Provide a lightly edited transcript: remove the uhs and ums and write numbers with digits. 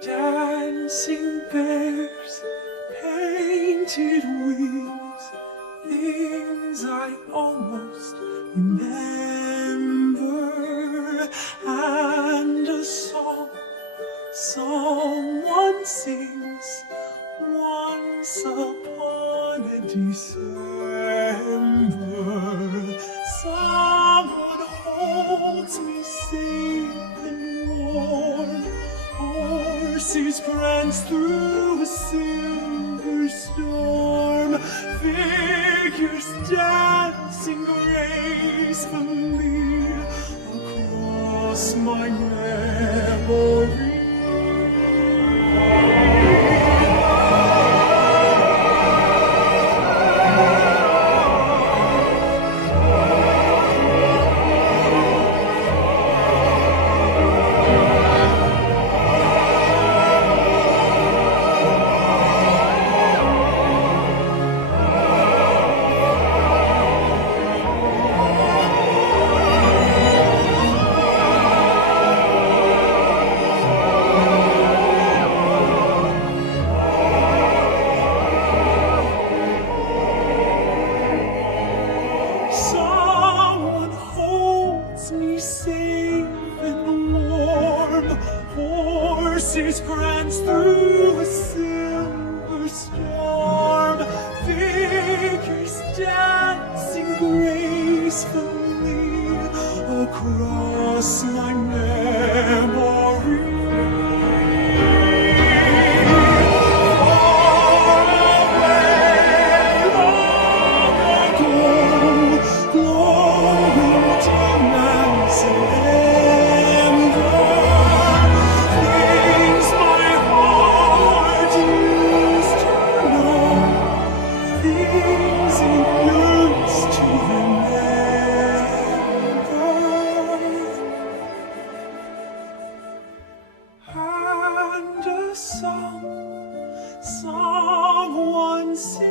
Dancing bears, painted wings, things I almost remember, and a song someone sings once upon a December. Someone holds me safe and warm. Horses prance through a silver storm. Figures dancing gracefully across my memory. Someone holds me safe and warm. Horses prance through a silver storm. Figures dancing gracefully across my memory. And a song someone sings